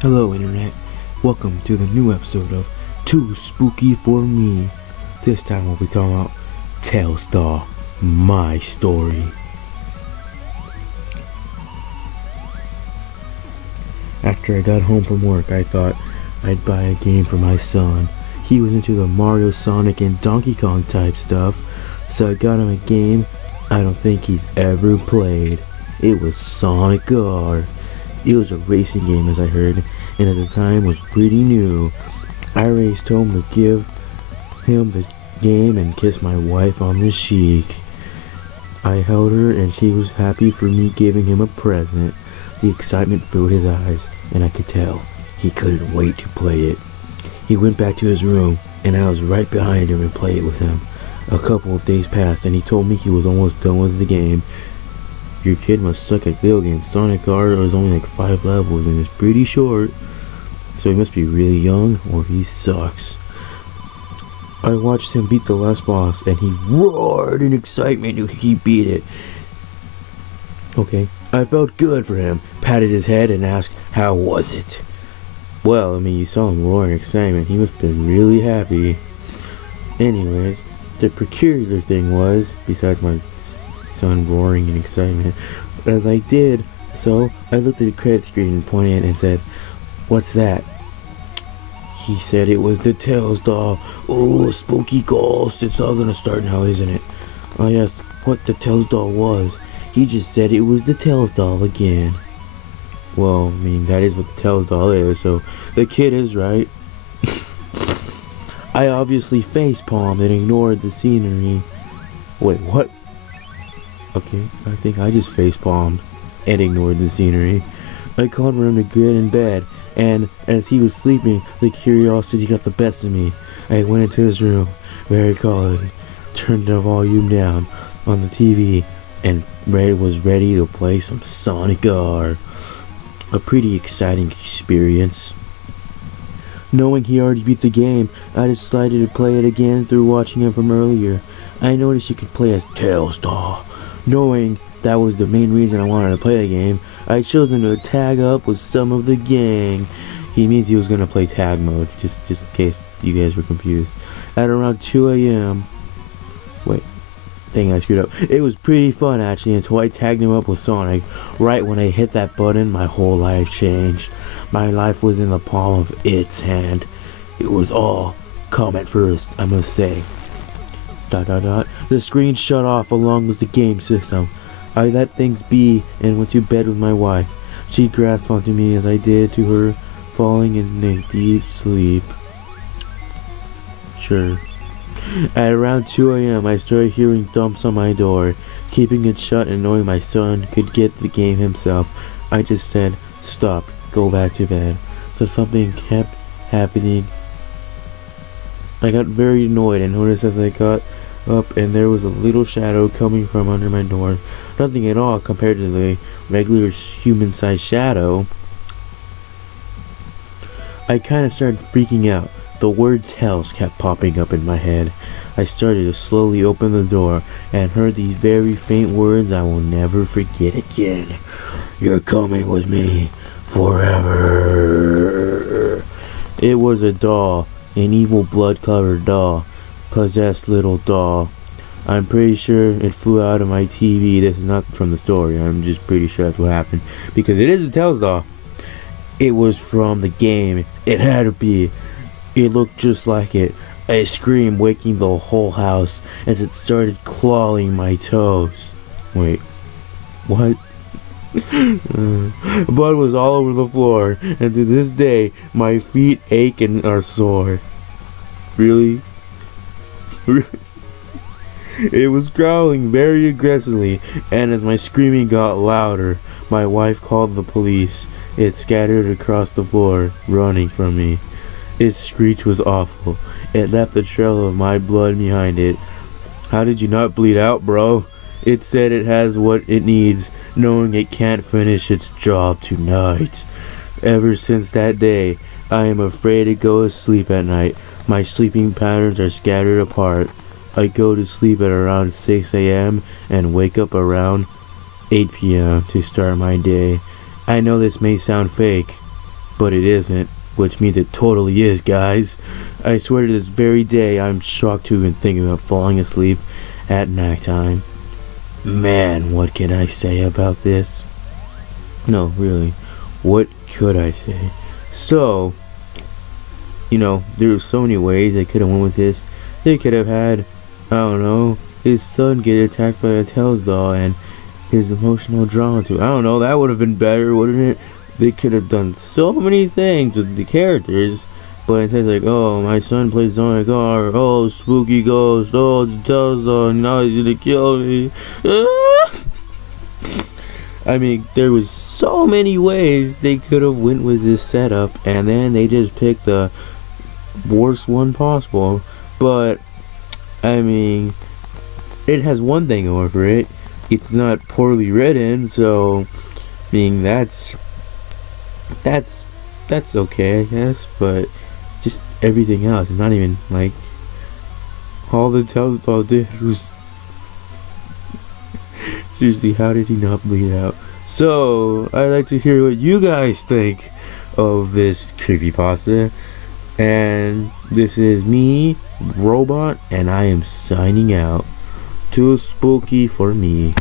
Hello Internet, welcome to the new episode of 2Spooky4Me. This time we'll be talking about Telstar, my story. After I got home from work, I thought I'd buy a game for my son. He was into the Mario, Sonic, and Donkey Kong type stuff, so I got him a game I don't think he's ever played. It was Sonic R. It was a racing game, as I heard, and at the time was pretty new. I raced home to give him the game and kiss my wife on the cheek. I held her and she was happy for me giving him a present. The excitement filled his eyes, and I could tell he couldn't wait to play it. He went back to his room, and I was right behind him and played with him. A couple of days passed, and he told me he was almost done with the game. Your kid must suck at video games. Sonic R is only like 5 levels and it's pretty short. So he must be really young or he sucks. I watched him beat the last boss and he roared in excitement to he beat it. Okay, I felt good for him, patted his head and asked, how was it? Well, I mean, you saw him roar in excitement. He must have been really happy. Anyways, the peculiar thing was, besides my son roaring in excitement, as I did so, I looked at the credit screen and pointed and said, what's that? He said it was the Tails doll. Oh, spooky ghost, it's all gonna start now, isn't it? I asked what the Tails doll was. He just said it was the Tails doll again. Well, I mean, that is what the Tails doll is, so the kid is right. I obviously facepalmed and ignored the scenery. Wait, what? Okay, I think I just facepalmed and ignored the scenery. I called for him to get in bed, and as he was sleeping, the curiosity got the best of me. I went into his room, very calmly, turned the volume down on the TV, and was ready to play some Sonic R. A pretty exciting experience. Knowing he already beat the game, I decided to play it again through watching him from earlier. I noticed you could play as Tails doll. Knowing that was the main reason I wanted to play the game, I chose him to tag up with some of the gang. He means he was going to play tag mode, just in case you guys were confused. At around 2 a.m. Wait, dang, I screwed up. It was pretty fun actually until I tagged him up with Sonic. Right when I hit that button, my whole life changed. My life was in the palm of its hand. It was all calm at first, I must say. ... The screen shut off along with the game system. I let things be and went to bed with my wife. She grasped onto me as I did to her, falling in a deep sleep. Sure. At around 2 a.m. I started hearing thumps on my door. Keeping it shut and knowing my son could get the game himself, I just said, stop, go back to bed. So something kept happening. I got very annoyed and noticed as I got up and there was a little shadow coming from under my door. Nothing at all compared to the regular human-sized shadow. I kind of started freaking out. The word Tails kept popping up in my head. I started to slowly open the door and heard these very faint words I will never forget again. You're coming with me forever. It was a doll. An evil blood-covered doll. Possessed little doll. I'm pretty sure it flew out of my TV. This is not from the story. I'm just pretty sure that's what happened. Because it is a Tails doll. It was from the game. It had to be. It looked just like it. I screamed, waking the whole house as it started clawing my toes. Wait. What? Blood was all over the floor, and to this day, my feet ache and are sore. Really? It was growling very aggressively, and as my screaming got louder, my wife called the police. It scattered across the floor, running from me. Its screech was awful. It left a trail of my blood behind it. How did you not bleed out, bro? It said it has what it needs, knowing it can't finish its job tonight. Ever since that day, I am afraid to go to sleep at night. My sleeping patterns are scattered apart. I go to sleep at around 6 a.m. and wake up around 8 p.m. to start my day. I know this may sound fake, but it isn't, which means it totally is, guys. I swear to this very day, I'm shocked to even think about falling asleep at nighttime. Man, what can I say about this? No, really, what could I say? So, you know, there were so many ways they could have went with this. They could have had, I don't know, his son get attacked by a Tails doll and his emotional drama too. I don't know, that would have been better, wouldn't it? They could have done so many things with the characters, but instead like, oh, my son plays Sonic R, oh, spooky ghost, oh, the Tails doll, now he's gonna kill me. I mean, there was so many ways they could have went with this setup, and then they just picked the worst one possible. But I mean, it has one thing going for it: it's not poorly written. So, I mean, that's okay, I guess. But just everything else, it's not even like all the Tails doll did was. Seriously, how did he not bleed out? So, I'd like to hear what you guys think of this creepypasta. And this is me, Robot, and I am signing out. 2Spooky4Me.